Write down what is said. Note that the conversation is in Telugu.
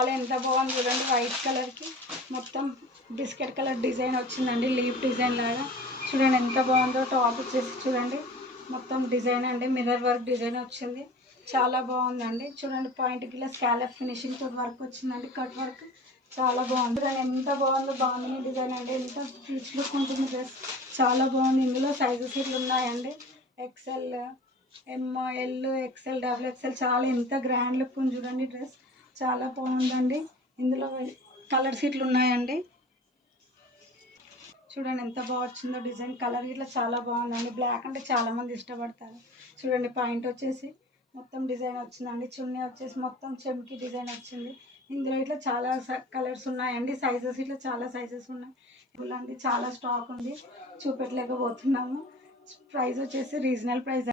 చాలా ఎంత బాగుంది చూడండి. వైట్ కలర్కి మొత్తం బిస్కెట్ కలర్ డిజైన్ వచ్చిందండి, లీఫ్ డిజైన్ లాగా. చూడండి ఎంత బాగుందో. టాప్ వచ్చేసి చూడండి మొత్తం డిజైన్ అండి, మిర్రర్ వర్క్ డిజైన్ వచ్చింది. చాలా బాగుందండి. చూడండి పాయింట్కి ఇలా స్కాలప్ ఫినిషింగ్ తోటి వర్క్ వచ్చిందండి, కట్ వర్క్. చాలా బాగుంది. ఎంత బాగుందో, బాగుంది డిజైన్ అండి. ఎంత రిచ్ లుక్ ఉంటుంది డ్రెస్. చాలా బాగుంది. ఇందులో సైజెస్ ఇట్లా ఉన్నాయండి, ఎక్సెల్, ఎమ్, ఎల్, ఎక్సెల్, డబుల్ ఎక్సెల్. చాలా ఎంత గ్రాండ్ లుక్ ఉంది చూడండి డ్రెస్. చాలా బాగుందండి. ఇందులో కలర్స్ ఇట్లా ఉన్నాయండి. చూడండి ఎంత బాగా వచ్చిందో డిజైన్. కలర్ ఇట్లా చాలా బాగుందండి. బ్లాక్ అంటే చాలామంది ఇష్టపడతారు. చూడండి పాయింట్ వచ్చేసి మొత్తం డిజైన్ వచ్చిందండి. చున్నీ వచ్చేసి మొత్తం చెమ్కి డిజైన్ వచ్చింది. ఇందులో ఇట్లా చాలా కలర్స్ ఉన్నాయండి. సైజెస్ ఇట్లా చాలా సైజెస్ ఉన్నాయి. ఇలాంటి చాలా స్టాక్ ఉంది, చూపెట్టలేకపోతున్నాము. ప్రైస్ వచ్చేసి రీజనల్ ప్రైస్.